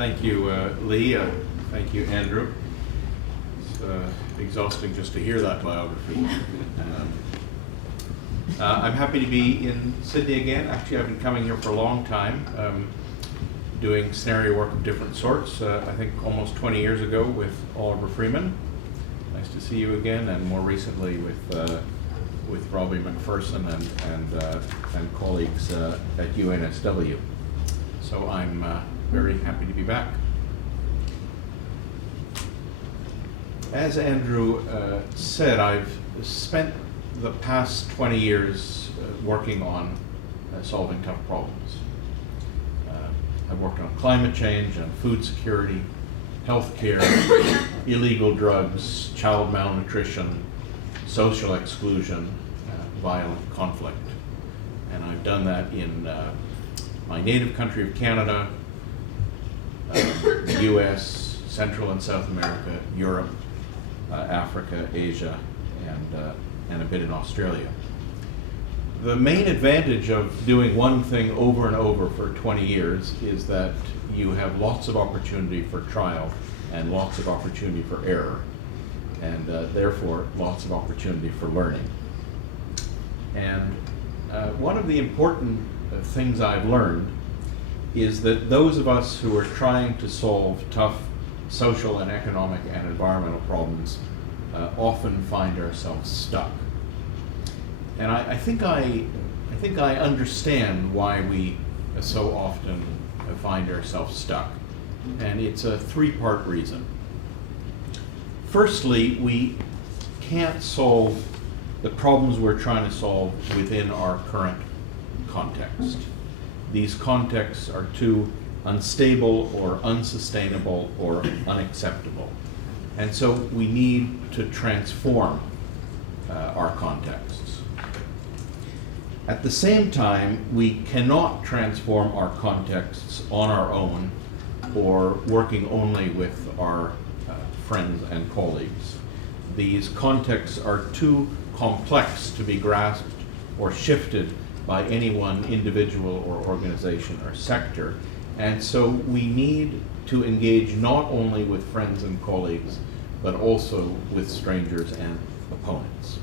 Thank you, Lee. Thank you, Andrew. It's exhausting just to hear that biography. I'm happy to be in Sydney again. Actually, I've been coming here for a long time, doing scenario work of different sorts. I think almost 20 years ago with Oliver Freeman. Nice to see you again, and more recently with Robbie McPherson and colleagues at UNSW. So I'm very happy to be back. As Andrew said, I've spent the past 20 years working on solving tough problems. I've worked on climate change, on food security, healthcare, illegal drugs, child malnutrition, social exclusion, violent conflict. And I've done that in my native country of Canada, the US, Central and South America, Europe, Africa, Asia, and a bit in Australia. The main advantage of doing one thing over and over for 20 years is that you have lots of opportunity for trial and lots of opportunity for error, and therefore lots of opportunity for learning. And one of the important things I've learned is that those of us who are trying to solve tough social and economic and environmental problems often find ourselves stuck. And I think I understand why we so often find ourselves stuck. And it's a three-part reason. Firstly, we can't solve the problems we're trying to solve within our current context. These contexts are too unstable or unsustainable or unacceptable. And so we need to transform our contexts. At the same time, we cannot transform our contexts on our own or working only with our friends and colleagues. These contexts are too complex to be grasped or shifted by any one individual or organization or sector. And so we need to engage not only with friends and colleagues, but also with strangers and opponents.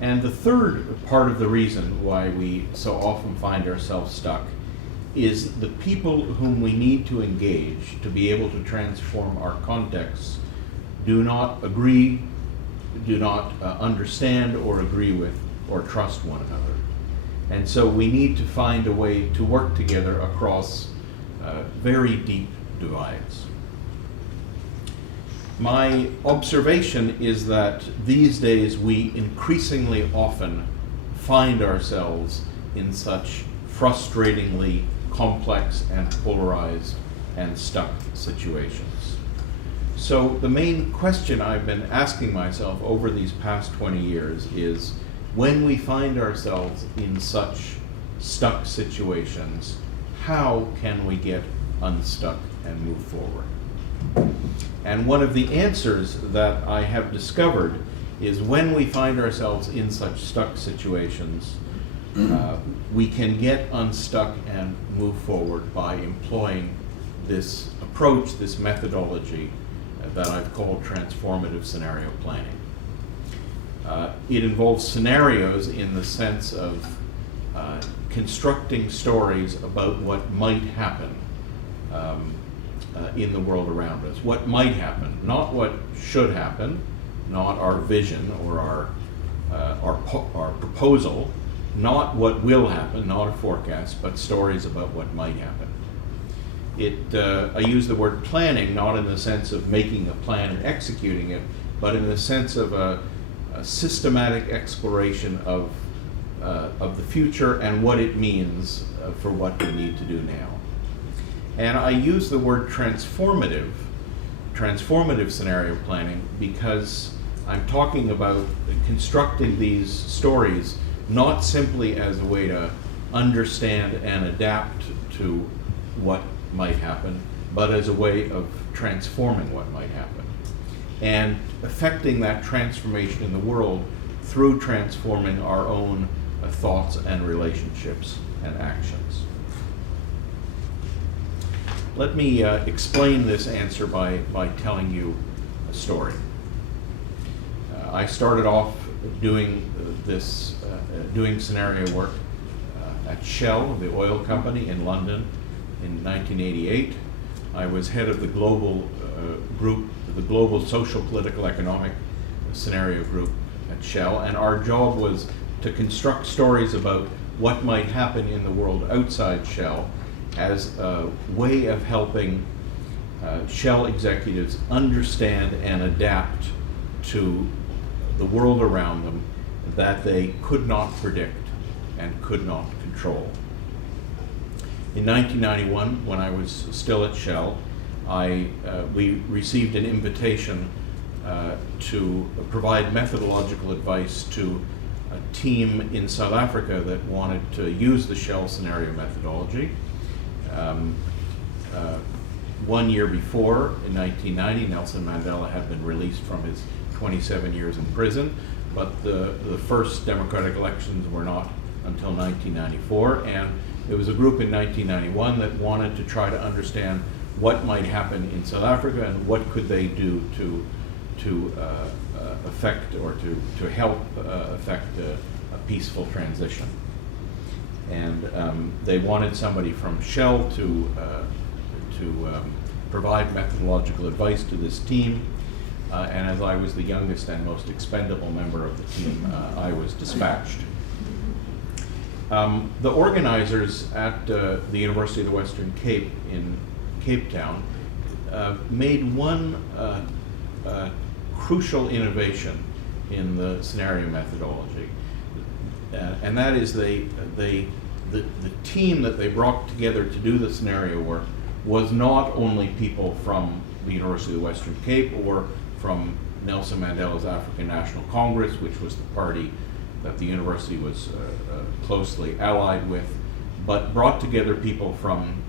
And the third part of the reason why we so often find ourselves stuck is the people whom we need to engage to be able to transform our contexts do not agree, do not understand or agree with or trust one another. And so we need to find a way to work together across very deep divides. My observation is that these days we increasingly often find ourselves in such frustratingly complex and polarized and stuck situations. So the main question I've been asking myself over these past 20 years is, when we find ourselves in such stuck situations, how can we get unstuck and move forward? And one of the answers that I have discovered is when we find ourselves in such stuck situations, we can get unstuck and move forward by employing this approach, this methodology that I've called Transformative Scenario Planning. It involves scenarios in the sense of constructing stories about what might happen in the world around us. What might happen, not what should happen, not our vision or our proposal, not what will happen, not a forecast, but stories about what might happen. I use the word planning not in the sense of making a plan and executing it, but in the sense of a systematic exploration of the future and what it means for what we need to do now. And I use the word transformative scenario planning, because I'm talking about constructing these stories not simply as a way to understand and adapt to what might happen, but as a way of transforming what might happen and affecting that transformation in the world through transforming our own thoughts and relationships and actions. Let me explain this answer by telling you a story. I started off doing doing scenario work at Shell, the oil company in London, in 1988. I was head of the global group, the Global Social, Political, Economic Scenario Group at Shell, and our job was to construct stories about what might happen in the world outside Shell as a way of helping Shell executives understand and adapt to the world around them that they could not predict and could not control. In 1991, when I was still at Shell, we received an invitation to provide methodological advice to a team in South Africa that wanted to use the Shell scenario methodology. 1 year before, in 1990, Nelson Mandela had been released from his 27 years in prison, but the first democratic elections were not until 1994, and it was a group in 1991 that wanted to try to understand what might happen in South Africa and what could they do to affect or to help affect a peaceful transition. And they wanted somebody from Shell to provide methodological advice to this team. And as I was the youngest and most expendable member of the team, I was dispatched. The organizers at the University of the Western Cape in Cape Town made one crucial innovation in the scenario methodology, and that is the team that they brought together to do the scenario work was not only people from the University of the Western Cape or from Nelson Mandela's African National Congress, which was the party that the university was closely allied with, but brought together people from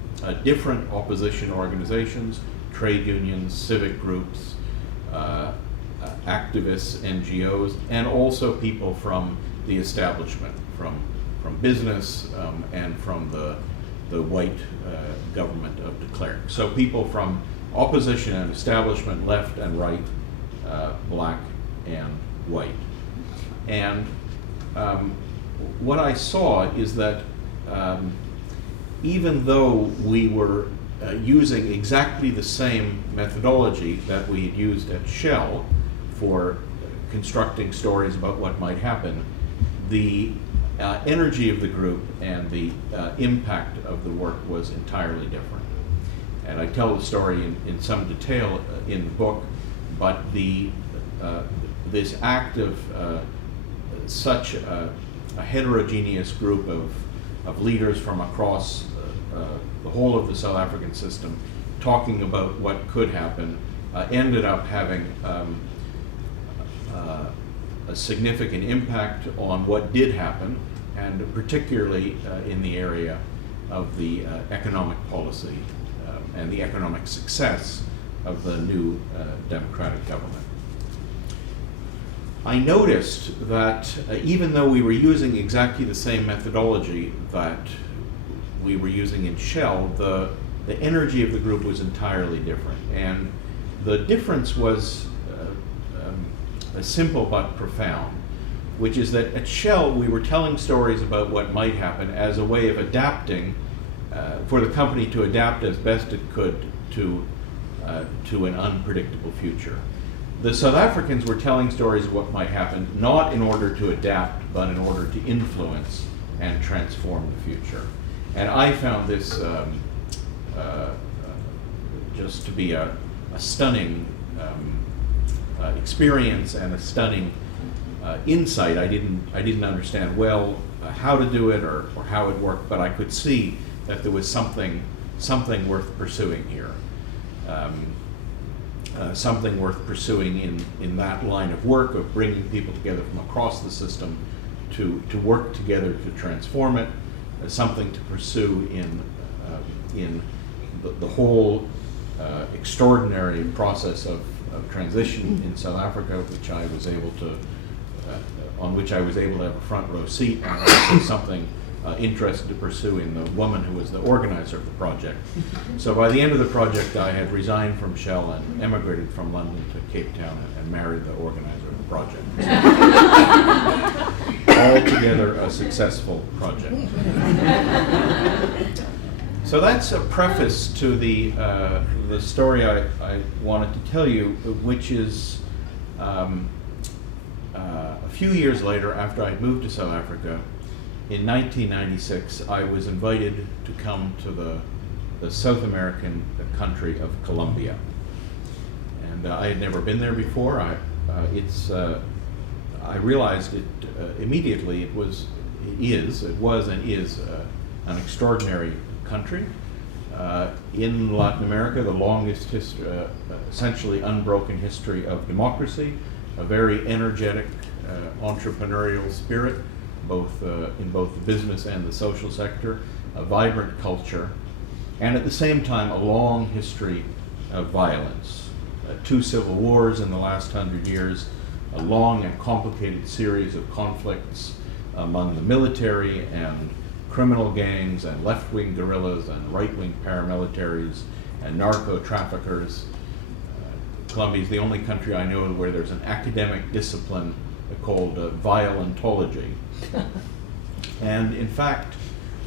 different opposition organizations, trade unions, civic groups, activists, NGOs, and also people from the establishment, from business and from the white government of de Klerk. So people from opposition and establishment, left and right, black and white. And what I saw is that even though we were using exactly the same methodology that we had used at Shell for constructing stories about what might happen, the energy of the group and the impact of the work was entirely different. And I tell the story in some detail in the book, but this act of such a heterogeneous group of leaders from across the whole of the South African system talking about what could happen ended up having a significant impact on what did happen, and particularly in the area of the economic policy and the economic success of the new democratic government. I noticed that even though we were using exactly the same methodology that we were using in Shell, the energy of the group was entirely different. And the difference was simple but profound, which is that at Shell we were telling stories about what might happen as a way of adapting, for the company to adapt as best it could to an unpredictable future. The South Africans were telling stories of what might happen, not in order to adapt, but in order to influence and transform the future. And I found this just to be a stunning experience and a stunning insight. I didn't understand well how to do it or how it worked, but I could see that there was something worth pursuing here. Something worth pursuing in that line of work of bringing people together from across the system to work together to transform it, something to pursue in the whole extraordinary process of transition in South Africa, which I was able to, on which I was able to have a front row seat, and also something interest to pursue in the woman who was the organizer of the project. So by the end of the project, I had resigned from Shell and emigrated from London to Cape Town and married the organizer of the project. Altogether a successful project. So that's a preface to the story I wanted to tell you, which is a few years later, after I'd moved to South Africa, in 1996, I was invited to come to the South American country of Colombia. And I had never been there before. I realized it immediately. It was and is an extraordinary country. In Latin America, the longest history, essentially unbroken history of democracy, a very energetic entrepreneurial spirit, in both the business and the social sector, a vibrant culture, and at the same time a long history of violence. 2 civil wars in the last 100 years, a long and complicated series of conflicts among the military and criminal gangs and left-wing guerrillas and right-wing paramilitaries and narco-traffickers. Colombia is the only country I know where there's an academic discipline called violentology. And in fact,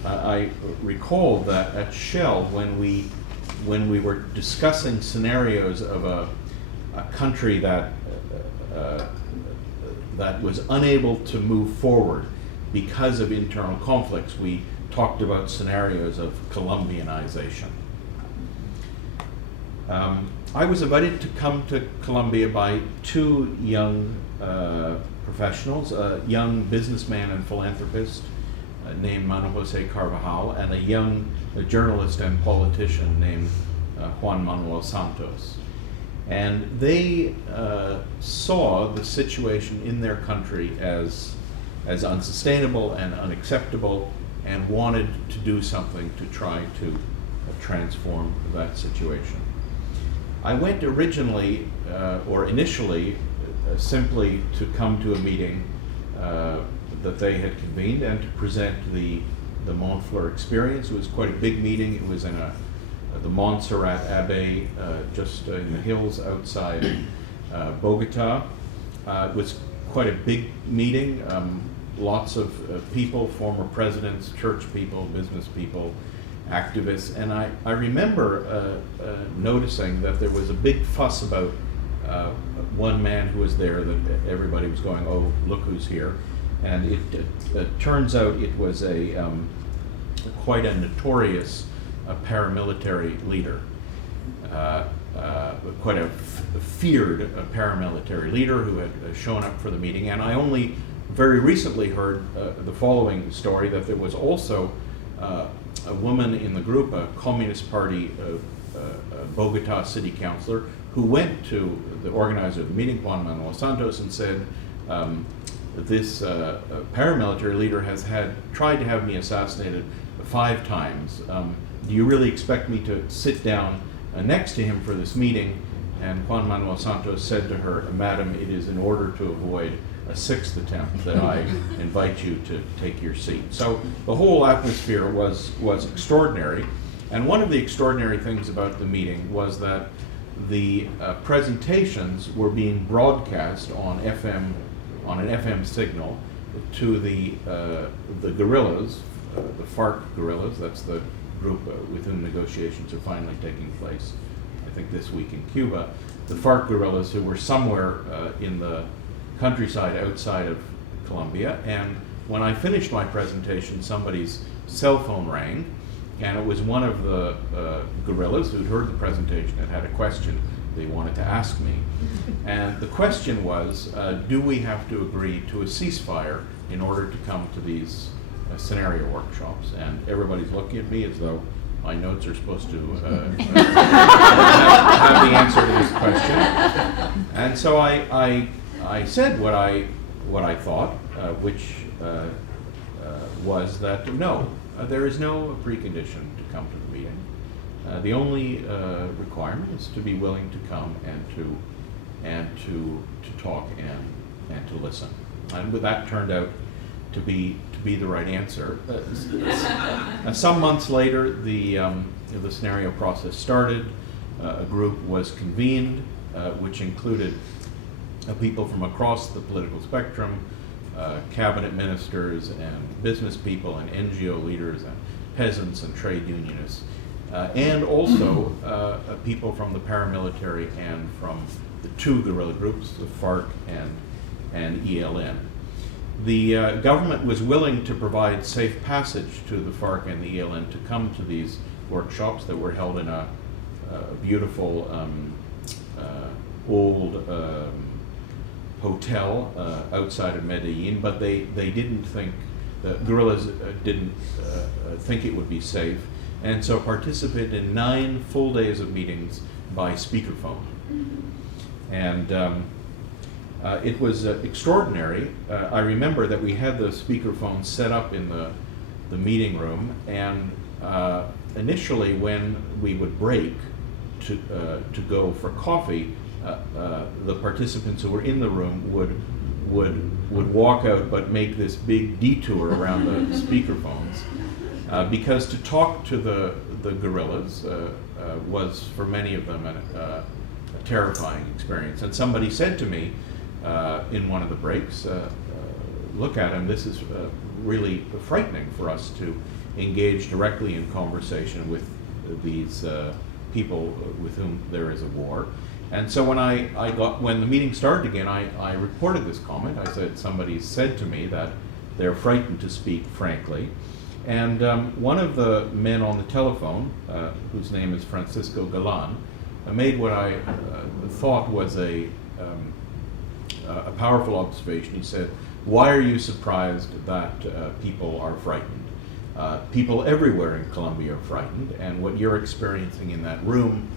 I recall that at Shell, when we were discussing scenarios of a country that was unable to move forward because of internal conflicts, we talked about scenarios of Colombianization. I was invited to come to Colombia by 2 young professionals, a young businessman and philanthropist named Manuel Jose Carvajal, and a young journalist and politician named Juan Manuel Santos. And they saw the situation in their country as unsustainable and unacceptable, and wanted to do something to try to transform that situation. I went initially, simply to come to a meeting that they had convened and to present the Montfleur experience. It was quite a big meeting. It was in the Montserrat Abbey, just in the hills outside Bogota. It was quite a big meeting. Lots of people, former presidents, church people, business people, activists, and I remember noticing that there was a big fuss about one man who was there, that everybody was going, "Oh, look who's here," and it turns out it was quite a notorious paramilitary leader, quite a feared paramilitary leader who had shown up for the meeting. And I only very recently heard the following story, that there was also a woman in the group, a Communist Party Bogota city councilor, who went to the organizer of the meeting, Juan Manuel Santos, and said, this paramilitary leader has tried to have me assassinated 5 times. Do you really expect me to sit down next to him for this meeting? And Juan Manuel Santos said to her, "Madam, it is in order to avoid a 6th attempt that I invite you to take your seat." So the whole atmosphere was extraordinary. And one of the extraordinary things about the meeting was that the presentations were being broadcast on an FM signal to the guerrillas, the FARC guerrillas. That's the group with whom negotiations are finally taking place, I think this week in Cuba. The FARC guerrillas, who were somewhere in the countryside outside of Colombia. And when I finished my presentation, somebody's cell phone rang, and it was one of the guerrillas who'd heard the presentation and had a question they wanted to ask me. And the question was, do we have to agree to a ceasefire in order to come to these scenario workshops? And everybody's looking at me as though my notes are supposed to have the answer to this question. And so I said what I thought, which was that no, there is no precondition to come to the meeting. The only requirement is to be willing to come and to talk and to listen. And that turned out to be the right answer. Some months later, the scenario process started. A group was convened, which included people from across the political spectrum, cabinet ministers and business people and NGO leaders and peasants and trade unionists, and also people from the paramilitary and from the two guerrilla groups, the FARC and ELN. The government was willing to provide safe passage to the FARC and the ELN to come to these workshops that were held in a beautiful old hotel outside of Medellin, but they didn't think, the guerrillas didn't think it would be safe, and so participated in 9 full days of meetings by speakerphone. And it was extraordinary. I remember that we had the speakerphone set up in the meeting room, and initially when we would break to go for coffee, the participants who were in the room would walk out but make this big detour around the speakerphones, because to talk to the guerrillas was for many of them a terrifying experience. And somebody said to me in one of the breaks, look, Adam, this is really frightening for us to engage directly in conversation with these people with whom there is a war. And so when the meeting started again, I reported this comment. I said, somebody said to me that they're frightened to speak frankly. And one of the men on the telephone, whose name is Francisco Galan, made what I thought was a powerful observation. He said, why are you surprised that people are frightened? People everywhere in Colombia are frightened, and what you're experiencing in that room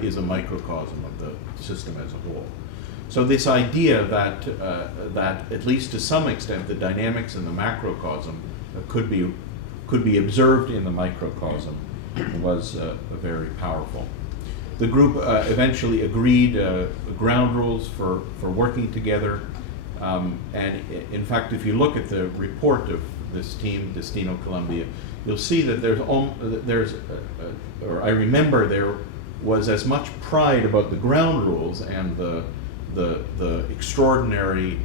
is a microcosm of the system as a whole. So this idea that at least to some extent the dynamics in the macrocosm could be observed in the microcosm was very powerful. The group eventually agreed ground rules for working together, and in fact, if you look at the report of this team, Destino Colombia, you'll see that I remember there was as much pride about the ground rules and the extraordinary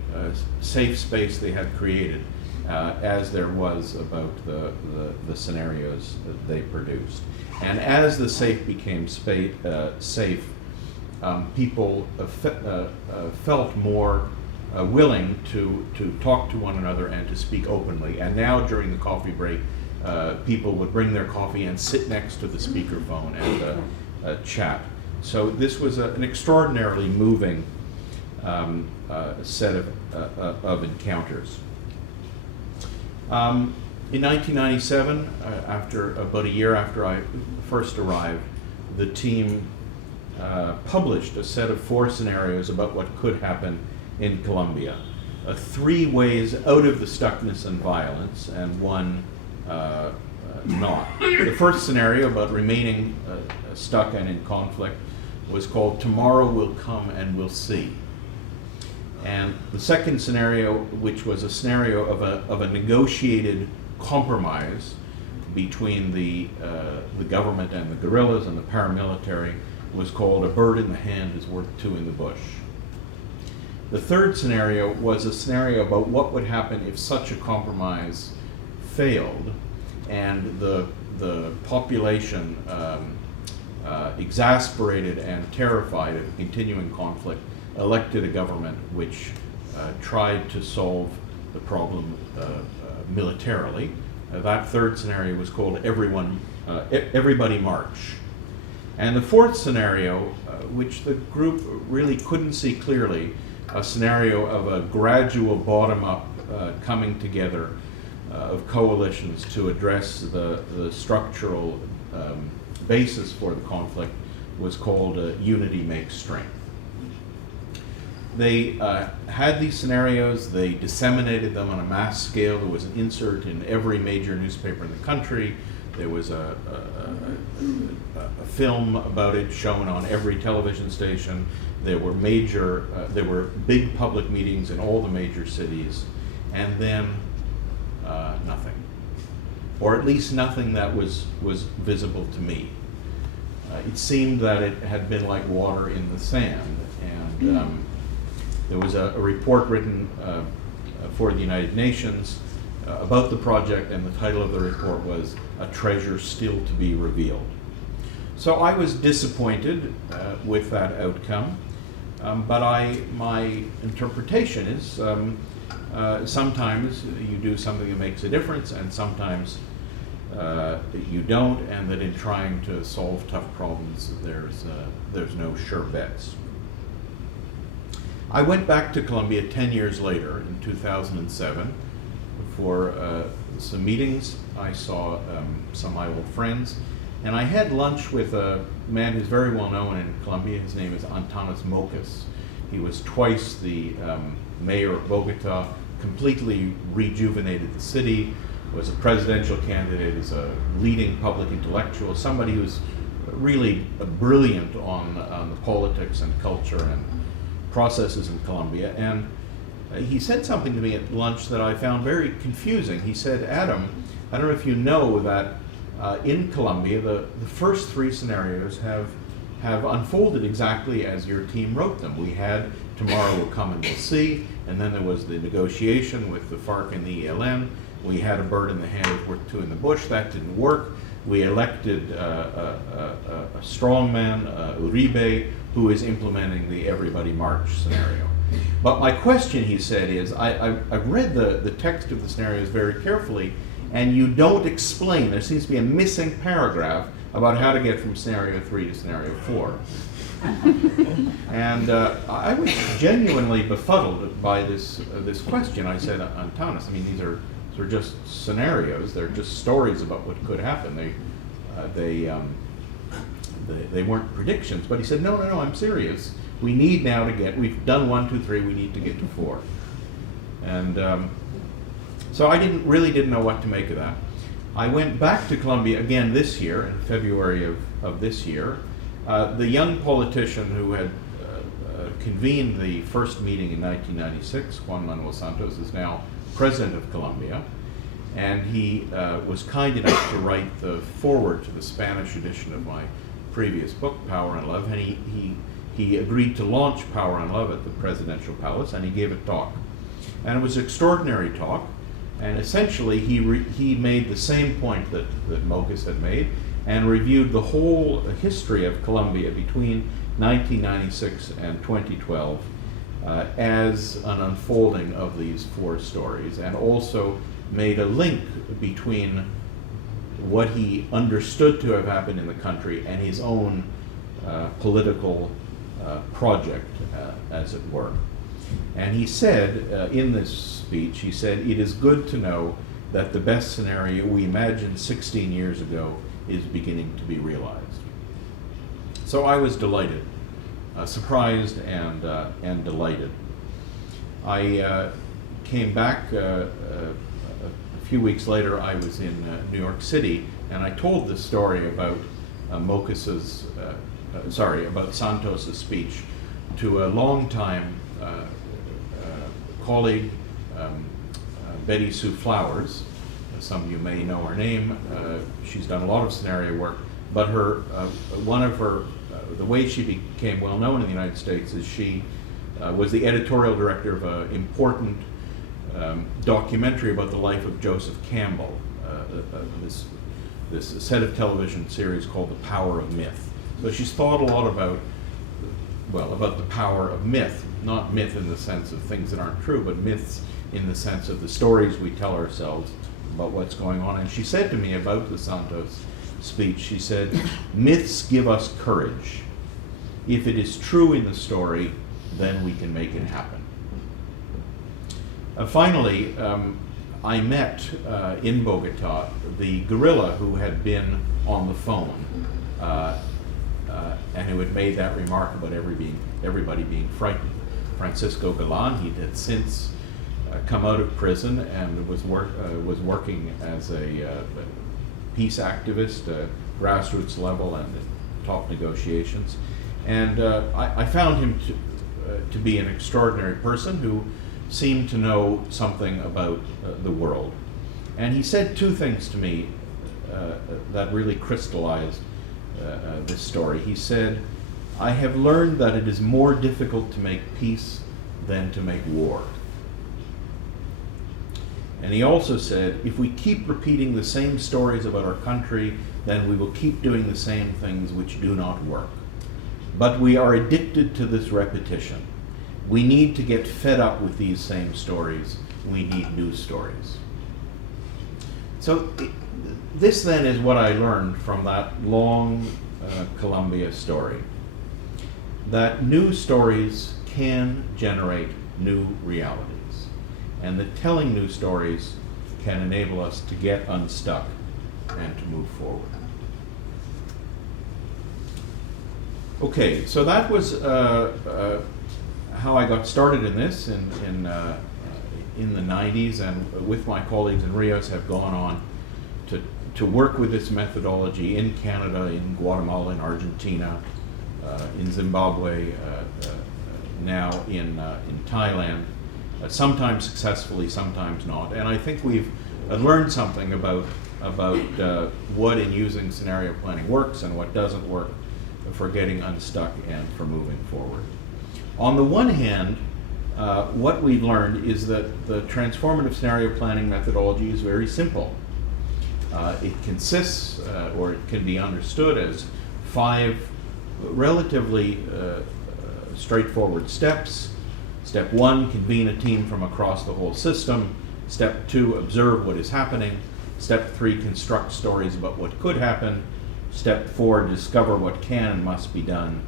safe space they had created as there was about the scenarios that they produced. And as the safe became safe, people felt more willing to talk to one another and to speak openly. And now during the coffee break, people would bring their coffee and sit next to the speakerphone and chat. So this was an extraordinarily moving set of encounters. In 1997, about a year after I first arrived, the team published a set of 4 scenarios about what could happen in Colombia. 3 ways out of the stuckness and violence, and 1 not. The first scenario about remaining stuck and in conflict was called Tomorrow Will Come and We'll See. And the second scenario, which was a scenario of a negotiated compromise between the government and the guerrillas and the paramilitary, was called A Bird in the Hand is Worth 2 in the Bush. The third scenario was a scenario about what would happen if such a compromise failed and the population, exasperated and terrified of continuing conflict, elected a government which tried to solve the problem militarily. That third scenario was called Everybody March. And the fourth scenario, which the group really couldn't see clearly, a scenario of a gradual bottom-up coming together of coalitions to address the structural basis for the conflict, was called Unity Makes Strength. They had these scenarios, they disseminated them on a mass scale. There was an insert in every major newspaper in the country. There was a film about it shown on every television station. There were big public meetings in all the major cities. And then nothing. Or at least nothing that was visible to me. It seemed that it had been like water in the sand, and there was a report written for the United Nations about the project, and the title of the report was "A Treasure Still to be Revealed." So I was disappointed with that outcome, but my interpretation is sometimes you do something that makes a difference, and sometimes you don't, and that in trying to solve tough problems, there's no sure bets. I went back to Columbia 10 years later, in 2007, for some meetings. I saw some of my old friends, and I had lunch with a man who's very well known in Colombia. His name is Antanas Mokas. He was twice the mayor of Bogota, completely rejuvenated the city, was a presidential candidate, is a leading public intellectual, somebody who's really brilliant on the politics and culture and processes in Colombia. And he said something to me at lunch that I found very confusing. He said, "Adam, I don't know if you know that in Colombia, the first three scenarios have unfolded exactly as your team wrote them. We had tomorrow will come and we'll see, and then there was the negotiation with the FARC and the ELN. We had a bird in the hand is worth two in the bush. That didn't work. We elected a strongman, Uribe, who is implementing the everybody march scenario." But my question, he said, is I read the text of the scenarios very carefully, and you don't explain. There seems to be a missing paragraph about how to get from scenario 3 to scenario 4. And I was genuinely befuddled by this question. I said, "Antanas, I mean, these are just scenarios. They're just stories about what could happen. They weren't predictions." But he said, no, I'm serious. We need now we've done 1, 2, 3, we need to get to 4. And so I really didn't know what to make of that. I went back to Columbia again this year, in February of this year. The young politician who had convened the first meeting in 1996, Juan Manuel Santos, is now president of Colombia, and he was kind enough to write the foreword to the Spanish edition of my previous book, Power and Love, and he agreed to launch Power and Love at the Presidential Palace, and he gave a talk. And it was an extraordinary talk, and essentially he made the same point that Mokas had made, and reviewed the whole history of Colombia between 1996 and 2012 as an unfolding of these 4 stories, and also made a link between what he understood to have happened in the country and his own political project, as it were. And he said, in this speech, he said, "It is good to know that the best scenario we imagined 16 years ago is beginning to be realized." So I was delighted, surprised and delighted. I came back a few weeks later. I was in New York City, and I told this story about about Santos's speech to a longtime colleague, Betty Sue Flowers. Some of you may know her name. She's done a lot of scenario work, but the way she became well known in the United States is she was the editorial director of an important documentary about the life of Joseph Campbell, this set of television series called The Power of Myth. So she's thought a lot about the power of myth, not myth in the sense of things that aren't true, but myths in the sense of the stories we tell ourselves about what's going on. And she said to me about the Santos speech, she said, "Myths give us courage. If it is true in the story, then we can make it happen." Finally, I met in Bogota the guerrilla who had been on the phone and who had made that remark about everybody being frightened. Francisco Galan. He had since come out of prison and was working as a peace activist, grassroots level and top negotiations. And I found him to be an extraordinary person who seemed to know something about the world. And he said two things to me that really crystallized this story. He said, "I have learned that it is more difficult to make peace than to make war." And he also said, "If we keep repeating the same stories about our country, then we will keep doing the same things which do not work. But we are addicted to this repetition. We need to get fed up with these same stories. We need new stories." So this then is what I learned from that long Columbia story, that new stories can generate new realities, and that telling new stories can enable us to get unstuck and to move forward. Okay, so that was how I got started in this in the 90s, and with my colleagues in Rios have gone on to work with this methodology in Canada, in Guatemala, in Argentina, in Zimbabwe, now in Thailand, sometimes successfully, sometimes not. And I think we've learned something about what in using scenario planning works and what doesn't work for getting unstuck and for moving forward. On the one hand, what we've learned is that the transformative scenario planning methodology is very simple. It consists, or it can be understood as 5 relatively straightforward steps. Step 1, convene a team from across the whole system. Step 2, observe what is happening. Step 3, construct stories about what could happen. Step 4, discover what can and must be done.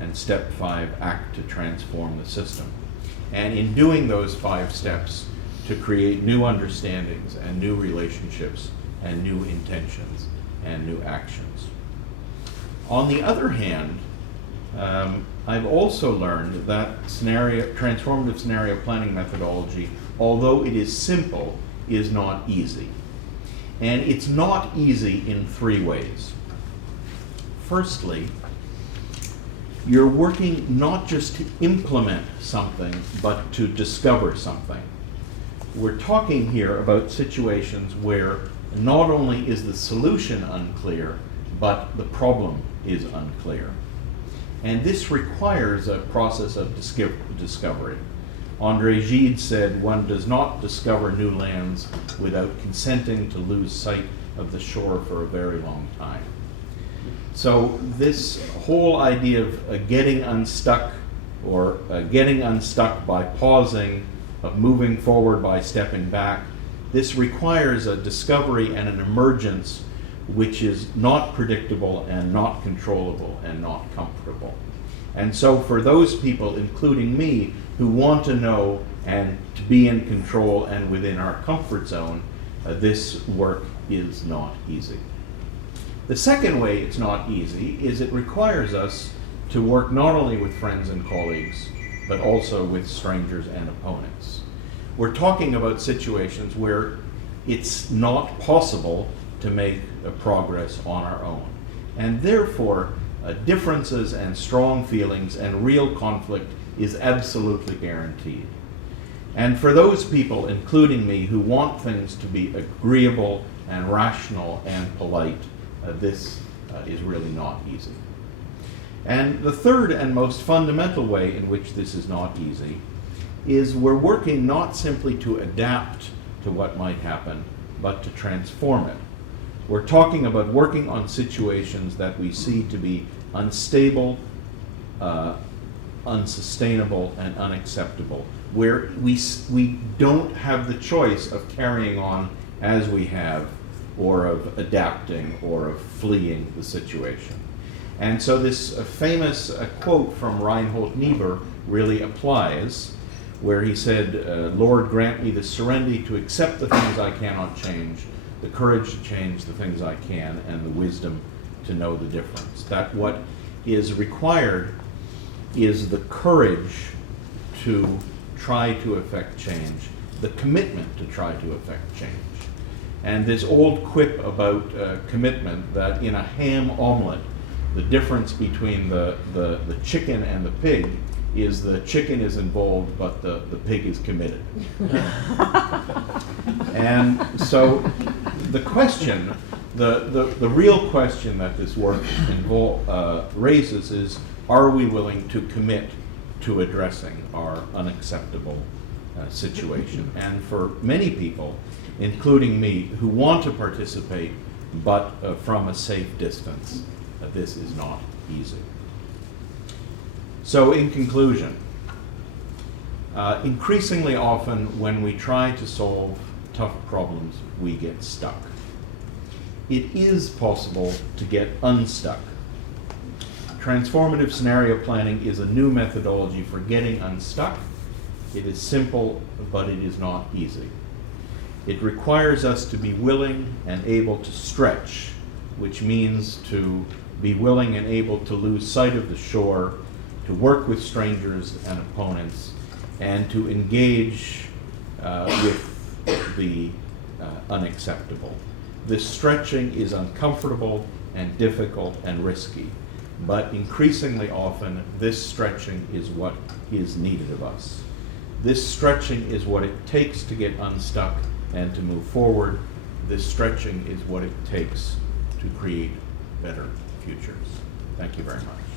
And step 5, act to transform the system. And in doing those 5 steps, to create new understandings and new relationships and new intentions and new actions. On the other hand, I've also learned that transformative scenario planning methodology, although it is simple, is not easy. And it's not easy in 3 ways. Firstly, you're working not just to implement something, but to discover something. We're talking here about situations where not only is the solution unclear, but the problem is unclear. And this requires a process of discovery. André Gide said, "One does not discover new lands without consenting to lose sight of the shore for a very long time." So this whole idea of getting unstuck, or getting unstuck by pausing, of moving forward by stepping back, this requires a discovery and an emergence which is not predictable and not controllable and not comfortable. And so for those people, including me, who want to know and to be in control and within our comfort zone, this work is not easy. The second way it's not easy is it requires us to work not only with friends and colleagues, but also with strangers and opponents. We're talking about situations where it's not possible to make progress on our own. And therefore, differences and strong feelings and real conflict is absolutely guaranteed. And for those people, including me, who want things to be agreeable and rational and polite, this is really not easy. And the third and most fundamental way in which this is not easy is we're working not simply to adapt to what might happen, but to transform it. We're talking about working on situations that we see to be unstable, unsustainable, and unacceptable, where we don't have the choice of carrying on as we have, or of adapting, or of fleeing the situation. And so this famous quote from Reinhold Niebuhr really applies, where he said, "Lord, grant me the serenity to accept the things I cannot change, the courage to change the things I can, and the wisdom to know the difference." That what is required is the courage to try to effect change, the commitment to try to effect change. And this old quip about commitment, that in a ham omelet, the difference between the chicken and the pig is the chicken is involved, but the pig is committed. And so the question, the real question that this work raises is, are we willing to commit to addressing our unacceptable situation? And for many people, including me, who want to participate, but from a safe distance, this is not easy. So in conclusion, increasingly often when we try to solve tough problems, we get stuck. It is possible to get unstuck. Transformative scenario planning is a new methodology for getting unstuck. It is simple, but it is not easy. It requires us to be willing and able to stretch, which means to be willing and able to lose sight of the shore, to work with strangers and opponents, and to engage with the unacceptable. This stretching is uncomfortable and difficult and risky, but increasingly often this stretching is what is needed of us. This stretching is what it takes to get unstuck and to move forward. This stretching is what it takes to create better futures. Thank you very much.